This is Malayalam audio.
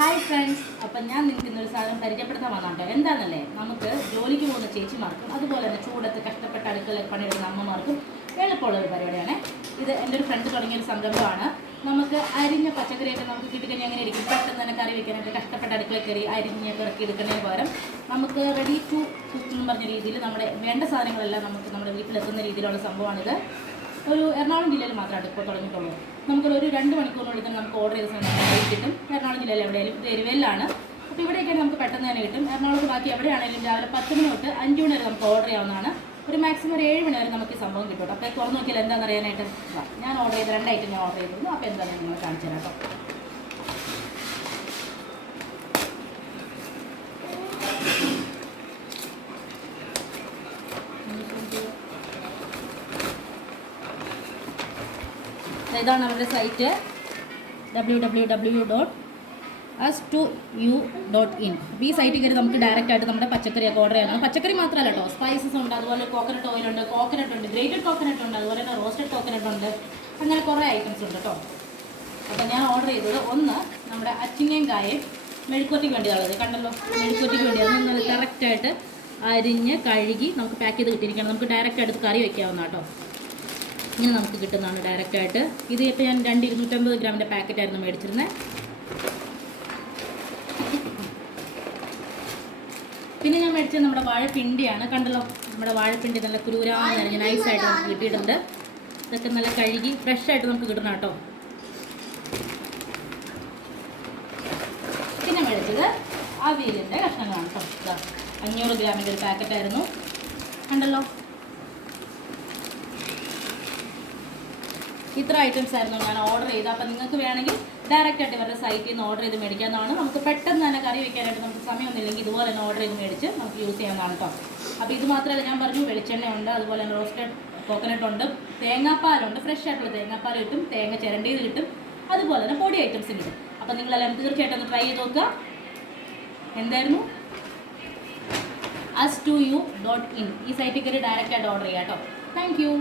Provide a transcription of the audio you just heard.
ഹായ് ഫ്രണ്ട്സ്, അപ്പം ഞാൻ നിങ്ങൾക്ക് ഇന്നൊരു സാധനം പരിചയപ്പെടുത്താൻ വന്നിട്ട് എന്താണെന്നല്ലേ, നമുക്ക് ജോലിക്ക് പോകുന്ന ചേച്ചിമാർക്കും അതുപോലെ തന്നെ ചൂടത്ത് കഷ്ടപ്പെട്ട അടുക്കളയിൽ പണിയെടുക്കുന്ന അമ്മമാർക്കും എളുപ്പമുള്ള ഒരു പരിപാടിയാണ് ഇത്. എൻ്റെ ഒരു ഫ്രണ്ട് തുടങ്ങിയൊരു സംരംഭമാണ്. നമുക്ക് അരിഞ്ഞ പച്ചക്കറിയൊക്കെ നമുക്ക് കിട്ടിക്കഴിഞ്ഞാൽ എങ്ങനെ ഇരിക്കും, പെട്ടെന്ന് തന്നെ കറി വെക്കാനായിട്ട് കഷ്ടപ്പെട്ട അടുക്കളയിൽ കയറി അരിഞ്ഞ് ഇറക്കി എടുക്കുന്നതിന് പകരം നമുക്ക് റെഡി ടു കുക്ക് എന്ന് പറഞ്ഞ രീതിയിൽ നമ്മുടെ വേണ്ട സാധനങ്ങളെല്ലാം നമുക്ക് നമ്മുടെ വീട്ടിലെത്തുന്ന രീതിയിലുള്ള സംഭവമാണിത്. ഒരു എറണാകുളം ജില്ലയിൽ മാത്രമാണ് ഇപ്പോൾ തുടങ്ങിയിട്ടുള്ളൂ. നമുക്കൊരു 2 മണിക്കൂറിനുള്ളിൽ തന്നെ നമുക്ക് ഓർഡർ ചെയ്ത സാധനം കിട്ടും. എറണാകുളം ജില്ലയിൽ എവിടെയായാലും ഇത് എരുവേലാണ്. അപ്പോൾ ഇവിടെയൊക്കെയാണ് നമുക്ക് പെട്ടെന്ന് തന്നെ കിട്ടും. എറണാകുളത്ത് ബാക്കി എവിടെയാണെങ്കിലും രാവിലെ 10 മണി തൊട്ട് 5 മണി വരെ നമുക്ക് ഓർഡർ ചെയ്യാവുന്നതാണ്. ഒരു മാക്സിമം ഒരു 7 മണി വരെ നമുക്ക് ഈ സംഭവം കിട്ടും. അപ്പോൾ തുറന്നു നോക്കിയാൽ എന്താണെന്ന് അറിയാനായിട്ട് ഞാൻ ഓർഡർ ചെയ്ത 2 ഐറ്റം ഞാൻ ഓർഡർ ചെയ്തിരുന്നു. അപ്പോൾ എന്താണെന്ന് നിങ്ങൾ കാണിച്ചു തരാം കേട്ടോ. ഇതാണ് അവരുടെ സൈറ്റ് www.us2u.in. അപ്പോൾ ഈ സൈറ്റിൽ കയറി നമുക്ക് ഡയറക്റ്റ് ആയിട്ട് നമ്മുടെ പച്ചക്കറിയൊക്കെ ഓർഡർ ചെയ്യണം. പച്ചക്കറി മാത്രമല്ല കേട്ടോ, സ്പൈസസ് ഉണ്ട്, അതുപോലെ കോക്കനട്ട് ഓയിൽ ഉണ്ട്, കോക്കനട്ട് ഉണ്ട്, ഗ്രേറ്റഡ് കോക്കനട്ട് ഉണ്ട്, അതുപോലെ തന്നെ റോസ്റ്റഡ് കോക്കനട്ട് ഉണ്ട്, അങ്ങനെ കുറേ ഐറ്റംസ് ഉണ്ട് കേട്ടോ. അപ്പോൾ ഞാൻ ഓർഡർ ചെയ്തത് ഒന്ന് നമ്മുടെ അച്ചിങ്ങയും കായയും മെഴുക്കുവരട്ടിക്ക് വേണ്ടിയുള്ളത് കണ്ടല്ലോ. മെഴുക്കുവരട്ടിക്ക് വേണ്ടിയാണ് നല്ല കറക്റ്റായിട്ട് അരിഞ്ഞ് കഴുകി നമുക്ക് പാക്ക് ചെയ്ത് കിട്ടിയിരിക്കണം. നമുക്ക് ഡയറക്റ്റ് എടുത്ത് കറി വയ്ക്കാവുന്ന കേട്ടോ. ഇങ്ങനെ നമുക്ക് കിട്ടുന്നതാണ് ഡയറക്റ്റായിട്ട്. ഇത് ഇപ്പോൾ ഞാൻ 250 ഗ്രാമിൻ്റെ പാക്കറ്റായിരുന്നു മേടിച്ചിരുന്നത്. പിന്നെ ഞാൻ മേടിച്ചത് നമ്മുടെ വാഴപ്പിണ്ടിയാണ്. കണ്ടല്ലോ, നമ്മുടെ വാഴപ്പിണ്ടി നല്ല കുരുകുരാന്ന് അരിഞ്ഞ് നൈസായിട്ട് നമുക്ക് കിട്ടിയിട്ടുണ്ട്. ഇതൊക്കെ നല്ല കഴുകി ഫ്രഷായിട്ട് നമുക്ക് കിട്ടണം കേട്ടോ. പിന്നെ മേടിച്ചത് അവിയലിൻ്റെ കഷ്ണങ്ങളാണ് കേട്ടോ. ഇതാ 500 ഗ്രാമിൻ്റെ ഒരു പാക്കറ്റായിരുന്നു. കണ്ടല്ലോ, ഇത്ര ഐറ്റംസ് ആയിരുന്നു ഞാൻ ഓർഡർ ചെയ്തത്. അപ്പം നിങ്ങൾക്ക് വേണമെങ്കിൽ ഡയറക്റ്റായിട്ട് ഇവരുടെ സൈറ്റിൽ നിന്ന് ഓർഡർ ചെയ്ത് മേടിക്കാവുന്നതാണ്. നമുക്ക് പെട്ടെന്ന് തന്നെ കറി വയ്ക്കാനായിട്ട് നമുക്ക് സമയമൊന്നുമില്ലെങ്കിൽ ഇതുപോലെ തന്നെ ഓർഡർ ചെയ്ത് മേടിച്ച് നമുക്ക് യൂസ് ചെയ്യാവുന്നതാണ് കേട്ടോ. അപ്പോൾ ഇത് മാത്രമല്ല, ഞാൻ പറഞ്ഞു വെളിച്ചെണ്ണയുണ്ട്, അതുപോലെ തന്നെ റോസ്റ്റഡ് കോക്കനട്ട് ഉണ്ട്, തേങ്ങാപ്പാലുണ്ട്, ഫ്രഷ് ആയിട്ടുള്ള തേങ്ങാപ്പാൽ കിട്ടും, തേങ്ങ ചിരണ്ടിയത് കിട്ടും, അതുപോലെ തന്നെ പൊടി ഐറ്റംസ് കിട്ടും. അപ്പോൾ നിങ്ങളെല്ലാം തീർച്ചയായിട്ടും ഒന്ന് ട്രൈ ചെയ്ത് നോക്കുക. എന്തായിരുന്നു us2u.in ഈ സൈറ്റിൽ കയറി ഡയറക്റ്റായിട്ട് ഓർഡർ ചെയ്യാം കേട്ടോ. Thank you.